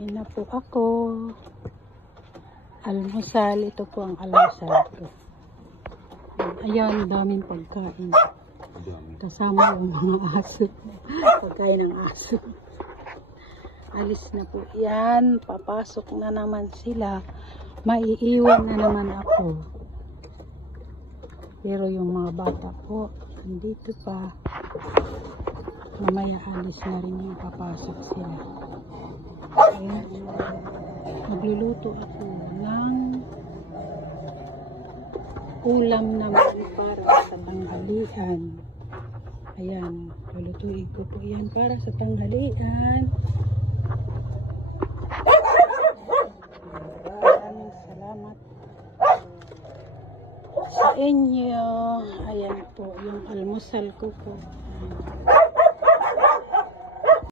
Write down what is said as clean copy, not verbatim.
Kain na po ako. Almusal. Ito po ang almusal ko. Ayan, daming pagkain. Kasama yung mga aso. Pagkain ng aso. Alis na po yan. Papasok na naman sila. Maiiwan na naman ako. Pero yung mga bata po, andito pa. Mamaya alis na rin yung papasok sila. Ayan. Magluluto ako ng ulam naman para sa tanghalian. Ayan, lulutuin ko po yan para sa tanghalian. Maraming salamat sa inyo. Ayan po yung almusal ko po.